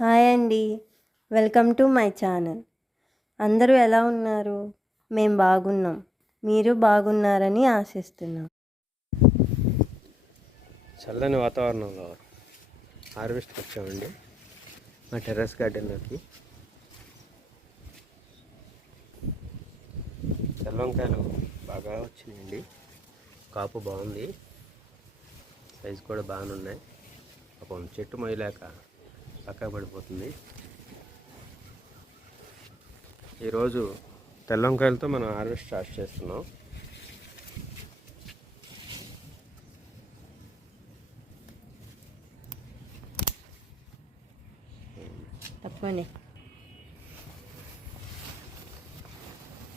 Hi అండి. Welcome to my channel. అందరూ ఎలా ఉన్నారు? మేము బాగున్నాం. మీరు బాగున్నారని ఆశిస్తున్నాం. చల్లని వాతావరణంలో హార్వెస్ట్కి వచ్చామండి. మా టెర్రస్ గార్డెన్లోకి. తెల్లంకాయలు బాగా వచ్చినాయండి. కాపు బాగుంది. సైజు కూడా బాగానే ఉన్నాయి. పాపం చెట్టు మొయ్యలేక పక్క పడిపోతుంది. ఈరోజు తెల్ల వంకాయలతో మనం హార్వెస్ట్ స్టార్ట్ చేస్తున్నాం.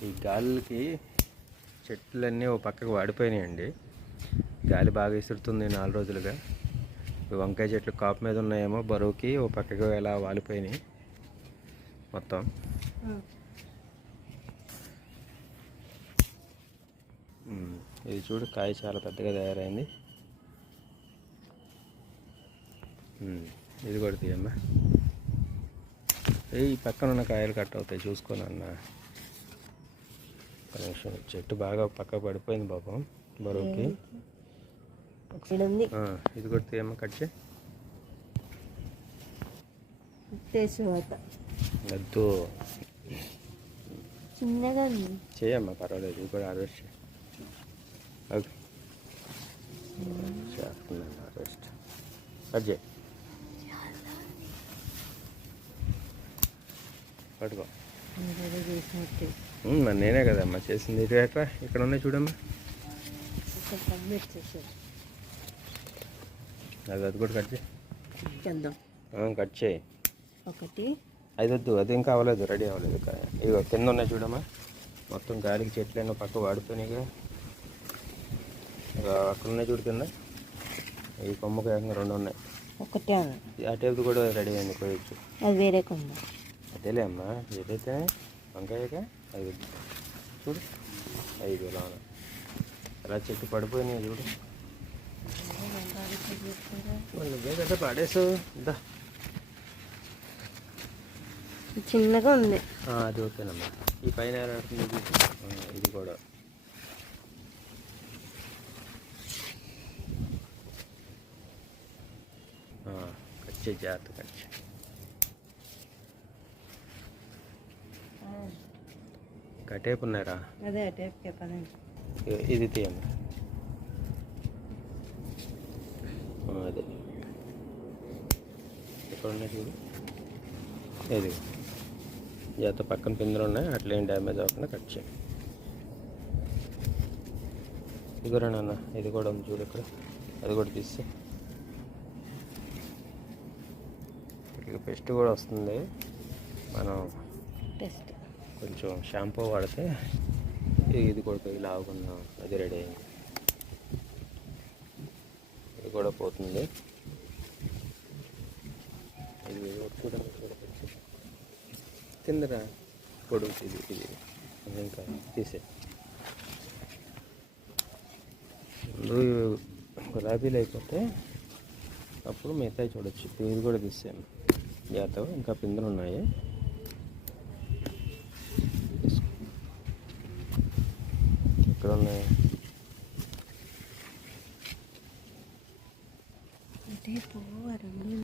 ఈ గాలికి చెట్లన్నీ ఓ పక్కకు వాడిపోయినాయండి. గాలి బాగా విసురుతుంది నాలుగు రోజులుగా. వంకాయ చెట్లు కాపు మీద ఉన్నాయేమో బరువుకి ఓ పక్కకు ఎలా వాలిపోయినాయి మొత్తం. ఇది చూడు కాయ చాలా పెద్దగా తయారైంది. ఇది కూడా తీయమ్మా. ఏ ఈ పక్కన ఉన్న కాయలు కట్ అవుతాయి చూసుకోను అన్న ఒక నిమిషం చెట్టు బాగా పక్క పడిపోయింది పాపం బరువుకి. ఉంది ఇది కూడా తీయమ్మ కట్ చేయి. వద్దు. చిన్నగా చేయమ్మా పర్వాలేదు ఇది కూడా హార్వెస్ట్ చేయి. ఓకే. చేస్తున్నాను హార్వెస్ట్. కట్ చేయి. పట్టుకో. మరి నేనే కదమ్మా చేసింది. ఇటు ఎట్రా? ఇక్కడ ఉన్నాయి చూడమ్మా. అది అది కూడా కట్ చేద్దాం. కట్ చేయి. ఒకటి. అది వద్దు అది ఇంకా అవ్వలేదు రెడీ అవ్వలేదు. ఇగో కింద ఉన్నాయి చూడమ్మా. మొత్తం గాలికి చెట్లు ఏమో పక్క వాడిపోయినాయిగా ఇక అక్కడ ఉన్నాయి చూడు కింద. ఈ కొమ్మకు ఏకంగా రెండు ఉన్నాయి. ఒకటే ఆ టేపు కూడా రెడీ అయింది కోయచ్చు అది వేరే కొంద అదేలే అమ్మా ఏదైతే అది వద్దు. చూడు. ఐదు లోన. అలా చెట్టు పడిపోయినాయి చూడు. నువ్వే కదా పడేసు. చిన్నగా ఉంది. అది ఓకేనమ్మా. ఈ పైన ఇది? కూడా. కట్ చేయి జాగ్రత్త కట్ చేయి. కటేపు ఉన్నారా అదే ఇది తీయమ్మా ఆ, అదే. ఇక్కడ ఉన్నాయి చూడు? ఇది. జాత పక్కన పిందెలు ఉన్నాయి అట్లా ఏం డ్యామేజ్ అవ్వకుండా కట్ చేయి. ఇదిగోరా నాన్న ఇది కూడా ఉంది చూడు ఇక్కడ. అది కూడా తీసి ఇక పెస్ట్ కూడా వస్తుంది. మనం కొంచెం షాంపూ వాడితే ఇది కూడా ఇలా ఆగున్నా అది రెడీ అయింది ఇది కూడా పోతుంది ఇది చూడండి కిందరా పొడుగు ఇది ఇది. ఇంకా తీసే గులాబీలు అయిపోతే అప్పుడు మిగతాయి చూడొచ్చు. ఇది కూడా తీసాను జాగ్రత్తగా ఇంకా పిందెలు ఉన్నాయి. ఇక్కడ ఉన్నాయి టేపు రెండు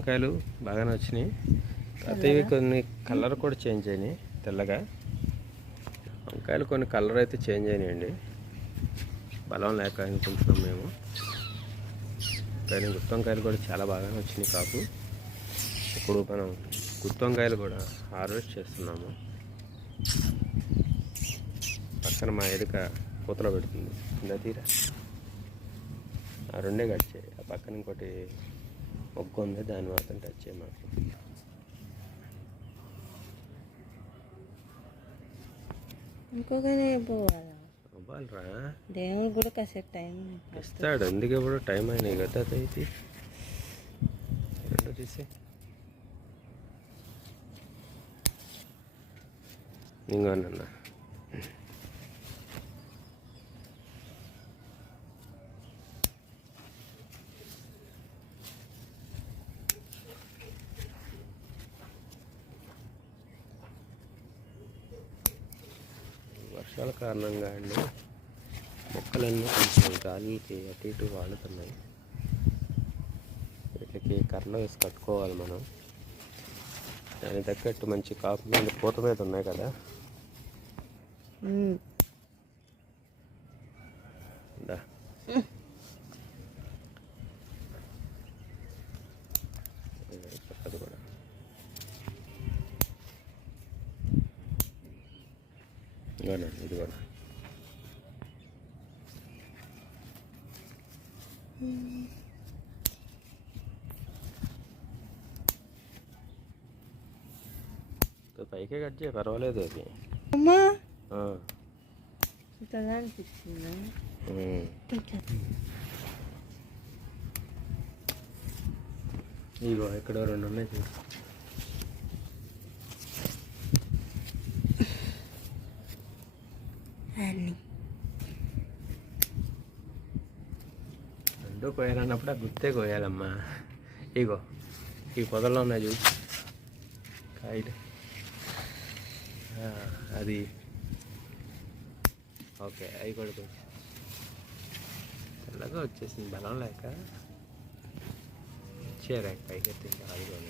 వంకాయలు బాగానే వచ్చినాయి. అయితే కొన్ని కలర్ కూడా చేంజ్ అయినాయి తెల్లగా. వంకాయలు కొన్ని కలర్ అయితే చేంజ్ అయినాయండి. బలం లేక అనుకుంటున్నాం మేము. కానీ గుత్తంకాయలు కూడా చాలా బాగానే వచ్చినాయి కాపు. ఇప్పుడు మనం గుత్తంకాయలు కూడా హార్వెస్ట్ చేస్తున్నాము. పక్కన మా ఎదుక పూతలో పెడుతుంది. ఇలా తీరా. ఆ రెండే గడిచాయి ఆ పక్కన ఇంకోటి మొగ్గు ఉంది దాన్ని మాత్రం టచ్ చేయి మాకు ఇంకొకనే పోవాలా? అవ్వాలిరా దేవుడు కూడా కాసేపు టైం ఇస్తాడు అందుకే ఇప్పుడు టైం అయినాయి కదా అయితే రెండు తీసే ఇంకోనన్నా కారణంగా అండి మొక్కలన్నీ కొంచెం గాలికి అటు ఇటు వాడుతున్నాయి. వీటికి కర్రలు వేసి కట్టుకోవాలి మనం. దానికి తగ్గట్టు మంచి కాపు మీద పూత మీద ఉన్నాయి కదా మ్మ్. దా ఇది పక్కది కూడా ఇదిగోనండి ఇది కూడా పైకే కట్ చేయ పర్వాలేదు అది. అమ్మా! అనిపిస్తుందా? ఇగో ఇక్కడ రెండు ఉన్నాయి. అన్నీ. రెండు కోయాలన్నప్పుడు ఆ గుర్తే కోయాలమ్మా. ఇగో ఈ పొదల్లో ఉన్నాయి చూడు. కాయలు. అది. ఓకే అవి కూడా కొంచెం తెల్లగా వచ్చేసింది బలం లేక. చేరా పైకి ఎత్తింది అది కూడా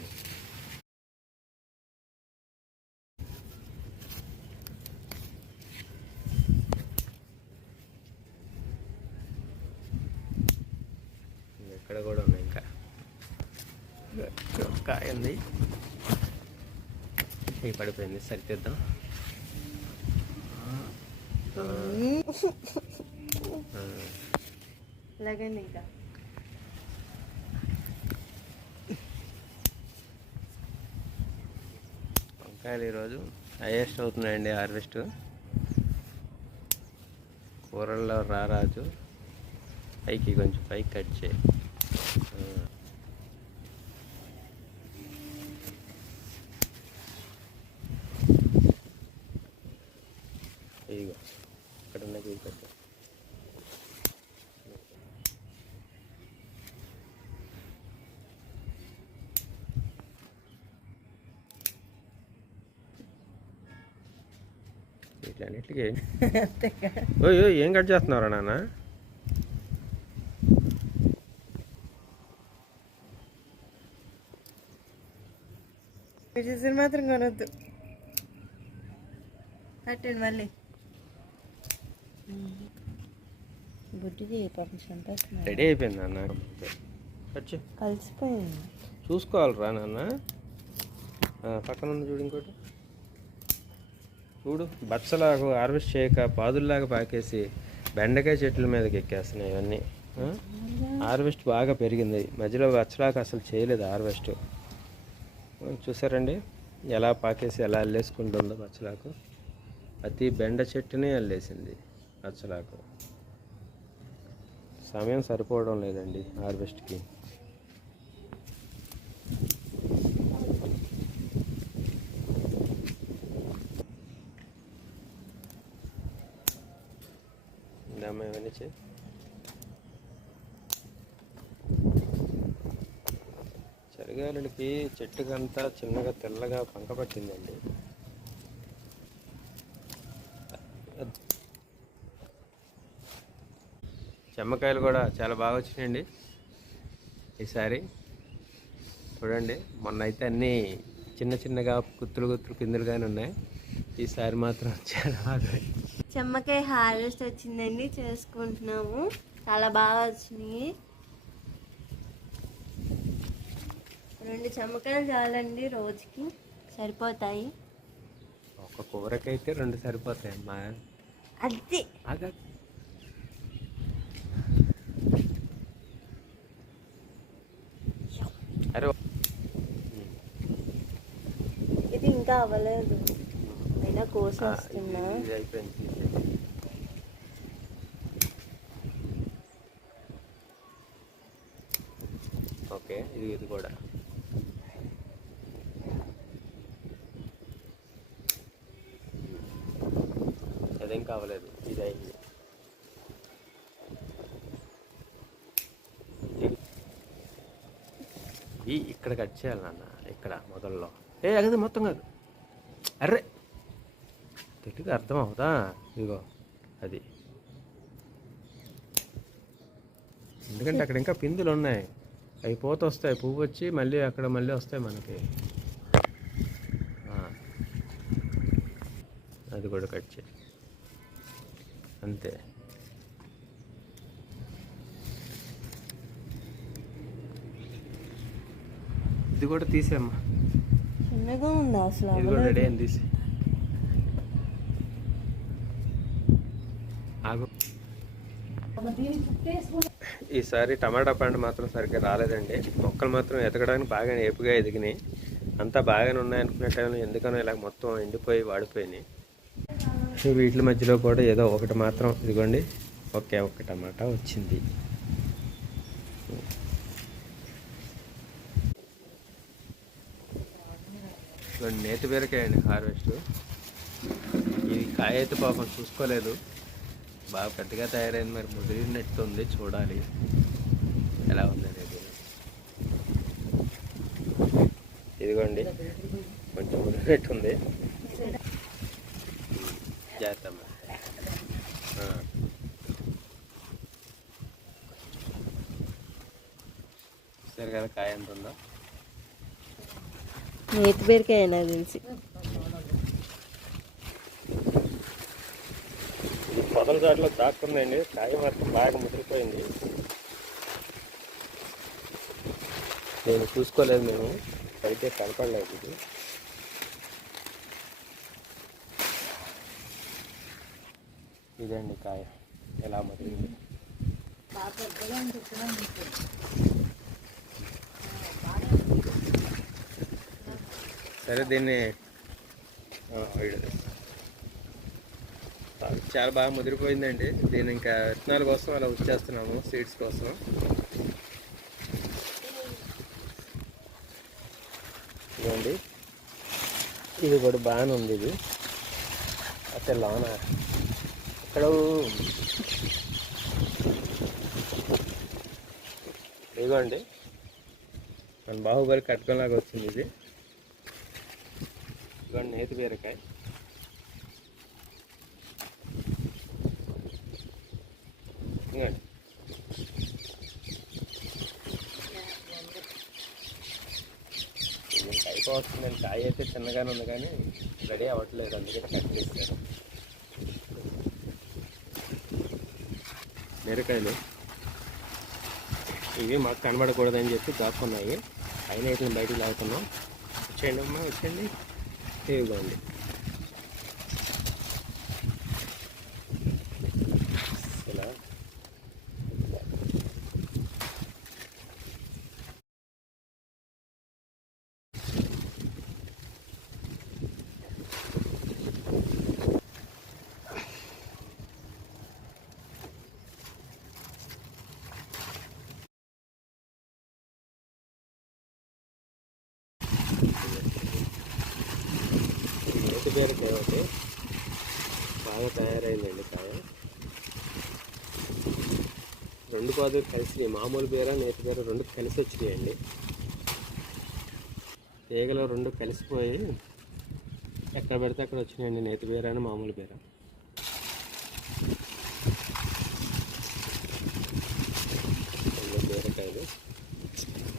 ఇక్కడ కూడా ఉన్నాయి ఇంకా. కాయ ఉంది. పడిపోయింది సరిదిద్దాం Mm. ఆ, ఇంకా వంకాయలు ఈరోజు హైయెస్ట్ అవుతున్నాయండి హార్వెస్ట్. కూరల్లో రారాజు. పైకి కొంచెం పైకి కట్ చేయి ఆ. ఇదిగో ఇక్కడ ఉన్న చూపెట్టు వీటన్నిటికీ. అంతేగా ఓయ్ ఏం కట్ చేస్తున్నారా నాన్న? విజయ్ మాత్రం కొనొద్దు. కట్టండి మళ్ళీ. పాపం చంపేస్తున్నా రెడీ అయిపోయింది చేయి. కలిసిపోయింది. చూసుకోవాలిరా నాన్న. పక్కన ఉంది చూడు ఇంకోటి. చూడు బచ్చలాగా హార్వెస్ట్ చేయక పాదుల్లాగా పాకేసి బెండకాయ చెట్ల మీదకి ఎక్కేస్తున్నాయి ఇవన్నీ. హార్వెస్ట్ బాగా పెరిగింది. మధ్యలో బచ్చలాగా అసలు చేయలేదు హార్వెస్ట్ చూసారండి? ఎలా పాకేసి ఎలా అల్లేసుకుంటుందో బచ్చలాకు. ప్రతి బెండ చెట్టునే అల్లేసింది బచ్చలాకు. సమయం సరిపోవడం లేదండి హార్వెస్ట్కి ఇందమ్మ ఇవన్నీ చెట్టుకంతా చిన్నగా తెల్లగా పంక పట్టిందండి. చెమ్మకాయలు కూడా చాలా బాగా వచ్చినాయండి. ఈసారి చూడండి మొన్న అయితే అన్నీ చిన్న చిన్నగా గుత్తులు గుత్తులు కిందులుగానే ఉన్నాయి. ఈసారి మాత్రం చాలా బాగా చెమ్మకాయ హార్వెస్ట్ వచ్చిందండి చేసుకుంటున్నాము. చాలా బాగా వచ్చినాయి. రెండు చెమ్మకాయలు చాలండి రోజుకి. సరిపోతాయి. ఒక కూరకైతే రెండు సరిపోతాయి అమ్మా. అది అరే ఇది ఇంకా అవ్వలేదు. అయినా కోసి వస్తున్నా ఇది- ఇది అయిపోయింది తీసేయ్. ఓకే ఇది ఇది కూడా. అదేం కావలేదు ఇది అయింది. ఇది- ఈ ఇక్కడ కట్ చేయాలి నాన్న ఇక్కడ మొదల్లో. ఏ అగదు మొత్తం కాదు. అర్రే! తెలుగు అర్థం అవుతా? ఇదిగో అది. ఎందుకంటే అక్కడ ఇంకా పిందులు ఉన్నాయి. అవి పోత వస్తాయి పువ్వు వచ్చి మళ్ళీ అక్కడ మళ్ళీ వస్తాయి మనకి. అది కూడా కట్ చేయి. అంతే. ఇది కూడా తీసేమ్మా చిన్నగా ఉందా అసలు? ఇది కూడా. రెడీ తీసి ఈసారి టమాటా పండు మాత్రం సరిగ్గా రాలేదండి. మొక్కలు మాత్రం ఎదగడానికి బాగా ఏపుగా ఎదిగినాయి. అంతా బాగానే ఉన్నాయి టైంలో ఎందుకనో ఇలా మొత్తం ఎండిపోయి వాడిపోయినాయి. వీటి మధ్యలో కూడా ఏదో ఒకటి మాత్రం ఇదిగోండి ఒకే ఒక టమాటా వచ్చింది. నేతి బీరకాయ అండి హార్వెస్ట్. ఇది కాయ అయితే పాపం చూసుకోలేదు. బాగా పెద్దగా తయారైంది మరి. ముదిరినట్టు ఉంది చూడాలి ఎలా ఉంది అనేది. ఇదిగోండి కొంచెం ముదిరినట్టు ఉంది. చేస్తాం సరే కదా కాయ ఎంత ఉందా? నేతి బీరకాయ నాకు తెలిసి. దాంట్లో పొదల దాక్కుందండి కాయ మాత్రం బాగా ముదిరిపోయింది. నేను చూసుకోలేదు మేము. అయితే కనపడలేదు ఇది. ఇదండి కాయ. ఎలా ముదిరింది? సరే దీన్ని చాలా బాగా ముదిరిపోయిందండి. దీన్ని ఇంకా విత్తనాల కోసం అలా వచ్చేస్తున్నాము సీడ్స్ కోసం. ఇదండి ఇది కూడా బాగానే ఉంది ఇది. అసలు లోన. ఇక్కడ ఇదిగోండి. మన బాహుబలి కట్టుకోలాగా వచ్చింది ఇది. ఇదిగోండి నేతి బీరకాయ ఇదిగోండి ఎక్కువ వస్తుందండి కాయ అయితే చిన్నగానే ఉంది కానీ రెడీ అవ్వట్లేదు. అందుకే కట్ చేస్తాను మిరకాయలు ఇవి మాకు కనబడకూడదని చెప్పి దాక్కున్నాయి. అయినా వీటిని బయటికి లాగుతున్నాం. వచ్చేయండి అమ్మా వచ్చేయండి ఇవ్వండి ఇలా నేతి బీరకాయ ఒకటి. బాగా తయారైందండి కాయ. రెండు పాదులు కలిసి మామూలు బీర నేతి బీర రెండు కలిసి వచ్చినాయండి తీగలు రెండు కలిసిపోయి ఎక్కడ పెడితే అక్కడ వచ్చినాయండి నేతి బీర అని మామూలు బీర బీరకాయలు.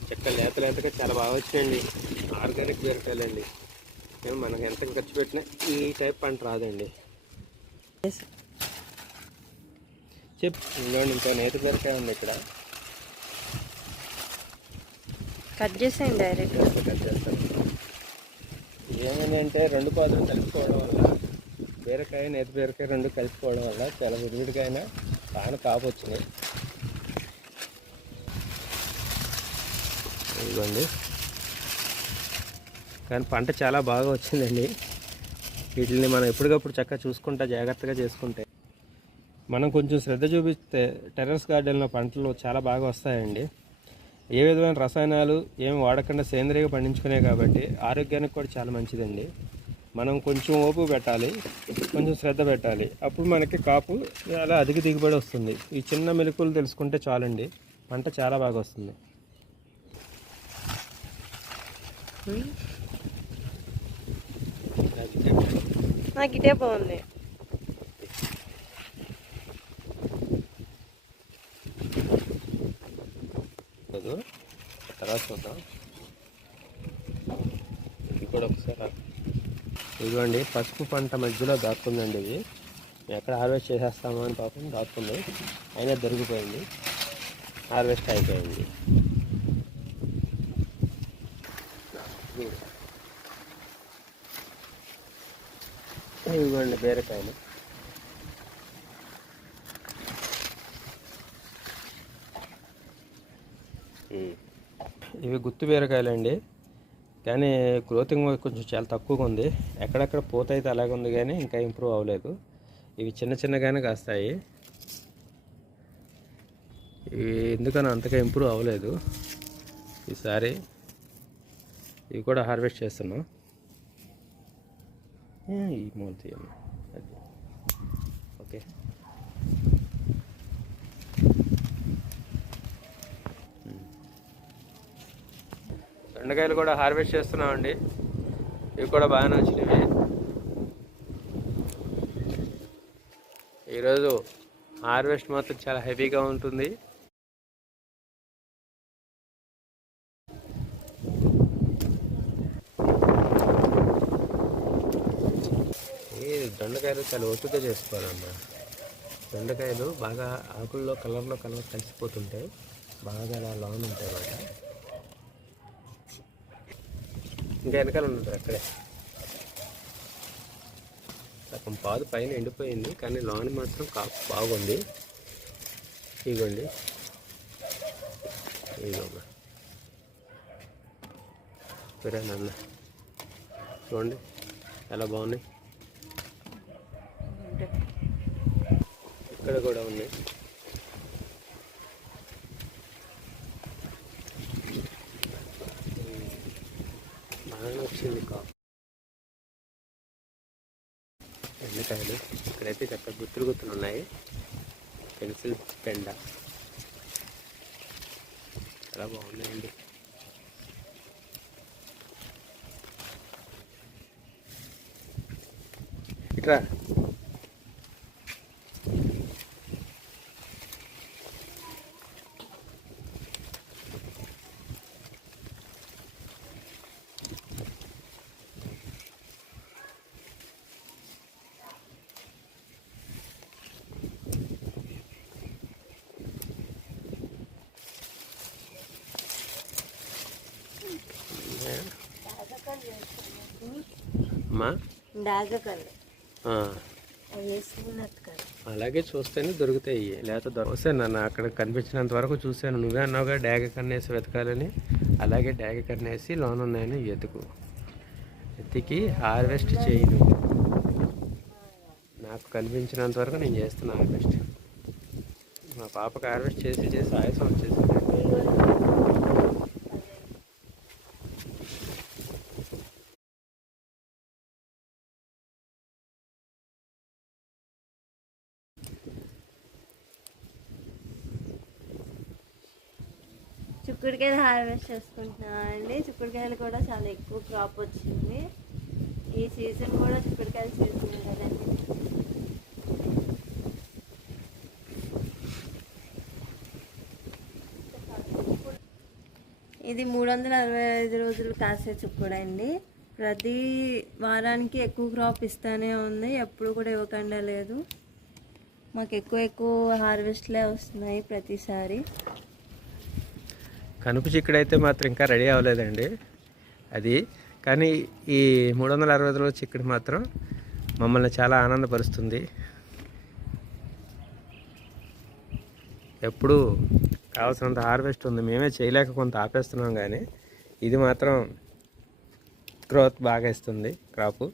చెక్క లేత లేతగా చాలా బాగా వచ్చినాయండి. ఆర్గానిక్ బీరకాయలండి. అండి మనకి ఎంత ఖర్చు పెట్టినా ఈ టైప్ పంట రాదండి. చెప్ ఇంకోండి ఇంకో నేతి బీరకాయ ఉంది ఇక్కడ. కట్ చేసేయండి డైరెక్ట్ కట్ చేస్తాను. ఏమైంది అంటే రెండు పాదులు కలుపుకోవడం వల్ల బీరకాయ నేతి బీరకాయ రెండు కలుపుకోవడం వల్ల చాలా విడివిడికైనా బాగా కాపు వచ్చినాయి ఇదిగోండి. కానీ పంట చాలా బాగా వచ్చిందండి. వీటిని మనం ఎప్పటికప్పుడు చక్కగా చూసుకుంటా జాగ్రత్తగా చేసుకుంటే. మనం కొంచెం శ్రద్ధ చూపిస్తే టెర్రస్ గార్డెన్లో పంటలు చాలా బాగా వస్తాయండి. ఏ విధమైన రసాయనాలు ఏమి వాడకుండా సేంద్రియంగా పండించుకునే కాబట్టి ఆరోగ్యానికి కూడా చాలా మంచిదండి. మనం కొంచెం ఓపు పెట్టాలి కొంచెం శ్రద్ధ పెట్టాలి. అప్పుడు మనకి కాపు చాలా అధిక దిగుబడి వస్తుంది. ఈ చిన్న మెలకులు తెలుసుకుంటే చాలండి. పంట చాలా బాగా వస్తుంది. Hmm. నాకు ఇదే బాగుంది తర్వాత చూద్దాం. ఇది కూడా ఒకసారి ఇదిగోండి పసుపు పంట మధ్యలో దాక్కుందండి ఇది. ఎక్కడ హార్వెస్ట్ చేసేస్తామో అని పాపం దాక్కుంది. అయినా దొరికిపోయింది. హార్వెస్ట్ అయిపోయింది ఇదిగోండి బీరకాయలు. ఇవి గుత్తు బీరకాయలండి. కానీ గ్రోతింగ్ కొంచెం చాలా తక్కువగా ఉంది. ఎక్కడెక్కడ పూత అయితే అలాగే ఉంది కానీ ఇంకా ఇంప్రూవ్ అవ్వలేదు. ఇవి చిన్న చిన్నగానే కాస్తాయి. ఇవి ఎందుకని అంతగా ఇంప్రూవ్ అవ్వలేదు. ఈసారి ఇవి కూడా హార్వెస్ట్ చేస్తున్నాం. ఏ, ఈ మూల తీయమ్మ. అది ఓకే దొండకాయలు కూడా హార్వెస్ట్ చేస్తున్నామండి. ఇవి కూడా బాగానే వచ్చినవి. ఈరోజు హార్వెస్ట్ మాత్రం చాలా హెవీగా ఉంటుంది. దొండకాయలు చాలా ఓపిక చేసుకోవాలమ్మా. దొండకాయలు బాగా ఆకుల్లో కలర్లో కలర్ కలిసిపోతుంటాయి. బాగా అలా లాంగ్ ఉంటాయి బాగా ఇంకా వెనకాల ఉంటారు అక్కడే. సగం పాదు పైన ఎండిపోయింది కానీ లోన్ మాత్రం కా బాగుంది. ఇగోండి. ఇదిగోమ్మా నాన్న చూడండి. చాలా బాగున్నాయి. ఇక్కడ కూడా ఉన్నాయి. వచ్చింది ఎండకాయలు ఇక్కడైతే చక్కగా గుత్తులు గుత్తులు ఉన్నాయి. పెన్సిల్ పెండ. చాలా బాగున్నాయండి. ఇట్రా. అలాగే చూస్తేనే దొరుకుతాయి లేకపోతే నన్ను అక్కడ కనిపించినంత వరకు చూశాను. నువ్వే అన్నావుగా డాగ కన్నేసి వెతకాలని. అలాగే డాగ కన్నేసి లోన్ ఉన్నాయని ఎతుకు. ఎతికి హార్వెస్ట్ చేయి నువ్వు. నాకు కనిపించినంత వరకు నేను చేస్తున్నా హార్వెస్ట్. మా పాపకి హార్వెస్ట్ చేసి చేసి ఆయాసం వచ్చేసింది. చిక్కుడుకాయలు హార్వెస్ట్ చేసుకుంటున్నాను అండి. చిక్కుడుకాయలు కూడా చాలా ఎక్కువ క్రాప్ వచ్చింది. ఈ సీజన్ కూడా చిక్కుడుకాయలు సీజన్ కదండి. ఇది మూడు వందల అరవై ఐదు రోజులు కాసే చిక్కుడండి. ప్రతి వారానికి ఎక్కువ క్రాప్ ఇస్తానే ఉంది. ఎప్పుడు కూడా ఇవ్వకుండా లేదు. మాకు ఎక్కువ ఎక్కువ హార్వెస్ట్లే వస్తున్నాయి ప్రతిసారి. కనుపు అయితే మాత్రం ఇంకా రెడీ అవ్వలేదండి. అది కానీ ఈ మూడు వందల అరవై రోజుల చిక్కుడు మాత్రం మమ్మల్ని చాలా ఆనందపరుస్తుంది. ఎప్పుడు కావాల్సినంత హార్వెస్ట్ ఉంది. మేమే చేయలేక కొంత ఆపేస్తున్నాం కానీ ఇది మాత్రం గ్రోత్ బాగా ఇస్తుంది క్రాపు.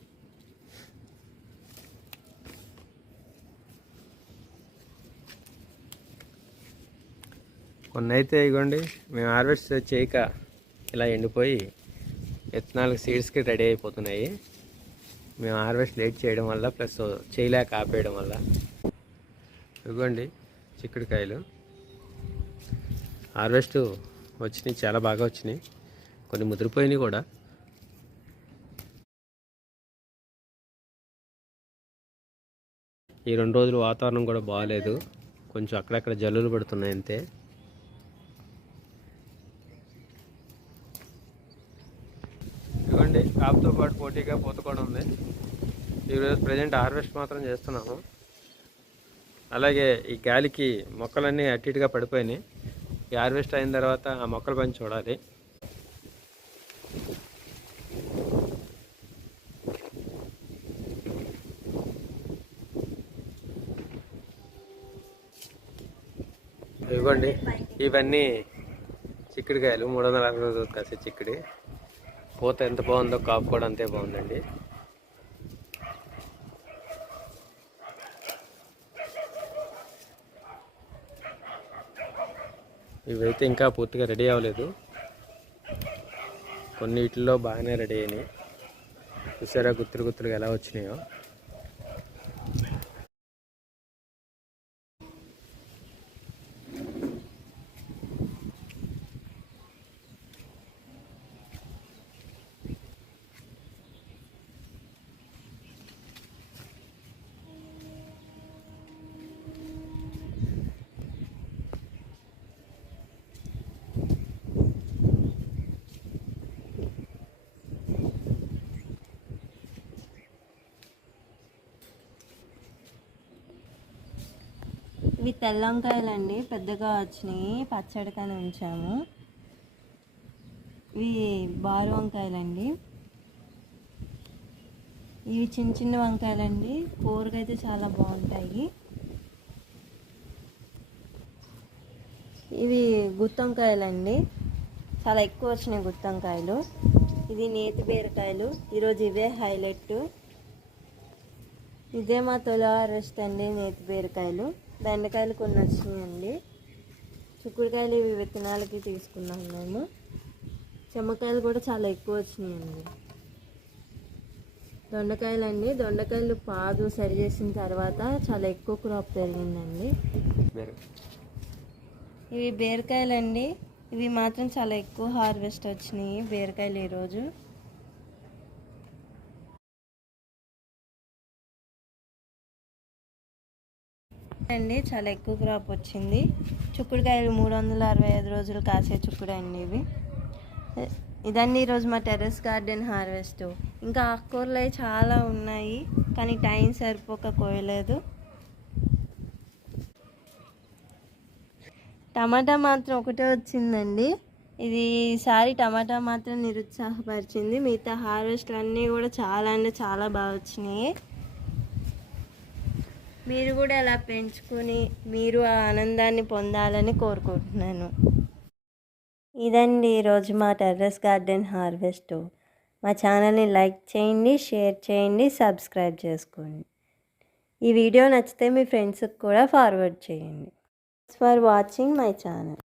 కొన్ని అయితే ఇగోండి మేము హార్వెస్ట్ చేయక ఇలా ఎండిపోయి విత్తనాలకు సీడ్స్కి రెడీ అయిపోతున్నాయి. మేము హార్వెస్ట్ లేట్ చేయడం వల్ల ప్లస్ చేయలేక ఆపేయడం వల్ల. ఇగోండి చిక్కుడుకాయలు. హార్వెస్ట్ వచ్చినాయి చాలా బాగా వచ్చినాయి. కొన్ని ముదిరిపోయినాయి కూడా. ఈ రెండు రోజులు వాతావరణం కూడా బాగాలేదు కొంచెం అక్కడక్కడ జల్లులు పడుతున్నాయి అంతే. ఇదిగోండి కాపుతో పాటు పోటీగా పూత కూడా ఉంది. ఈరోజు ప్రజెంట్ హార్వెస్ట్ మాత్రం చేస్తున్నాము. అలాగే ఈ గాలికి మొక్కలన్నీ అటు ఇటుగా పడిపోయినాయి. ఈ హార్వెస్ట్ అయిన తర్వాత ఆ మొక్కల పని చూడాలి. ఇవ్వండి ఇవన్నీ చిక్కుడుకాయలు మూడు వందల అరవై రోజులు కాసే చిక్కుడి. పూత ఎంత బాగుందో కాపు కూడా అంతే బాగుందండి. ఇవైతే ఇంకా పూర్తిగా రెడీ అవ్వలేదు. కొన్నిటిలో బాగానే రెడీ అయినాయి. చూసారా గుత్తులు గుత్తులుగా ఎలా వచ్చినాయో. తెల్ల వంకాయలు అండి పెద్దగా వచ్చినాయి పచ్చడికని ఉంచాము. ఇవి బారు వంకాయలండి. ఇవి చిన్న చిన్న వంకాయలండి కూరగా అయితే చాలా బాగుంటాయి. ఇవి గుత్తొంకాయలండి చాలా ఎక్కువ వచ్చినాయి గుత్తొంకాయలు. ఇది నేతి బీరకాయలు ఈరోజు ఇవే హైలైట్. ఇదే మా తొలి రెస్ట్ అండి నేతి బీరకాయలు. బెండకాయలు కొన్ని వచ్చినాయండి చిక్కుడుకాయలు ఇవి విత్తనాలకి తీసుకున్నాం మేము. చెమ్మకాయలు కూడా చాలా ఎక్కువ వచ్చినాయండి. దొండకాయలు అండి దొండకాయలు పాదు సరి చేసిన తర్వాత చాలా ఎక్కువ క్రాప్ పెరిగిందండి. ఇవి బీరకాయలండి. ఇవి మాత్రం చాలా ఎక్కువ హార్వెస్ట్ వచ్చినాయి బీరకాయలు ఈరోజు. అండి చాలా ఎక్కువ క్రాప్ వచ్చింది. చుక్కుడుకాయలు మూడు వందల అరవై ఐదు రోజులు కాసే చుక్కుడు అండి ఇవి ఇదండి ఈరోజు మా టెర్రస్ గార్డెన్ హార్వెస్ట్. ఇంకా ఆకుకూరలు అవి చాలా ఉన్నాయి కానీ టైం సరిపోక కోయలేదు టమాటా మాత్రం ఒకటే వచ్చిందండి. ఇది ఈసారి టమాటా మాత్రం నిరుత్సాహపరిచింది. మిగతా హార్వెస్ట్లు అన్నీ కూడా చాలా అంటే చాలా బాగా వచ్చినాయి. మీరు కూడా అలా పెంచుకొని మీరు ఆ ఆనందాన్ని పొందాలని కోరుకుంటున్నాను. ఇదండి ఈరోజు మా టెర్రస్ గార్డెన్ హార్వెస్ట్. మా ఛానల్ని లైక్ చేయండి షేర్ చేయండి సబ్స్క్రైబ్ చేసుకోండి. ఈ వీడియో నచ్చితే మీ ఫ్రెండ్స్కి కూడా ఫార్వర్డ్ చేయండి. For watching my channel